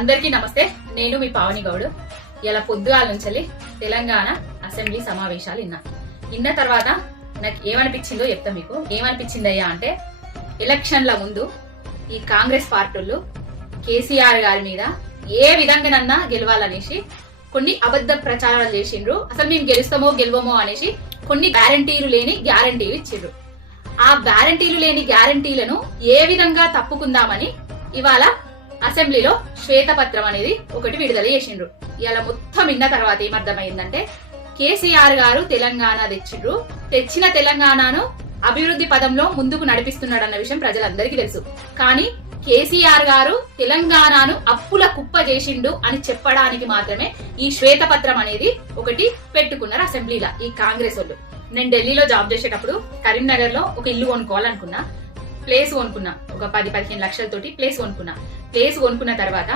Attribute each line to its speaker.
Speaker 1: అందరికీ నమస్తే. నేను మీ పావని గౌడ్. ఇలా పొద్దుగాల నుంచి తెలంగాణ అసెంబ్లీ సమావేశాలు విన్నా విన్న తర్వాత నాకు ఏమనిపించిందో చెప్తా మీకు. ఏమనిపించిందయ్యా అంటే ఎలక్షన్ల ముందు ఈ కాంగ్రెస్ పార్టీలు కేసీఆర్ గారి మీద ఏ విధంగానన్నా గెలవాలనేసి కొన్ని అబద్ధ ప్రచారాలు చేసిండ్రు. అసలు మేము గెలుస్తామో గెలవమో అనేసి కొన్ని గ్యారంటీలు లేని గ్యారంటీలు ఇచ్చిండ్రు. ఆ గ్యారంటీలు లేని గ్యారంటీలను ఏ విధంగా తప్పుకుందామని ఇవాళ అసెంబ్లీలో శ్వేతపత్రం అనేది ఒకటి విడుదల చేసిండ్రు. ఇలా మొత్తం విన్న తర్వాత ఏమర్థమైందంటే కేసీఆర్ గారు తెలంగాణ తెచ్చిండ్రు. తెచ్చిన తెలంగాణను అభివృద్ధి పదంలో ముందుకు నడిపిస్తున్నాడన్న విషయం ప్రజలందరికీ తెలుసు. కానీ కేసీఆర్ గారు తెలంగాణను అప్పుల కుప్ప చేసిండు అని చెప్పడానికి మాత్రమే ఈ శ్వేతపత్రం అనేది ఒకటి పెట్టుకున్నారు అసెంబ్లీలో ఈ కాంగ్రెస్ వాళ్ళు. నేను ఢిల్లీలో జాబ్ చేసేటప్పుడు కరీంనగర్లో ఒక ఇల్లు కొనుక్కోవాలనుకున్నా ప్లేస్ కొనుక్కున్నా. ఒక పది పదిహేను లక్షలతోటి ప్లేస్ కొనుక్కున్నా. ప్లేస్ కొనుక్కున్న తర్వాత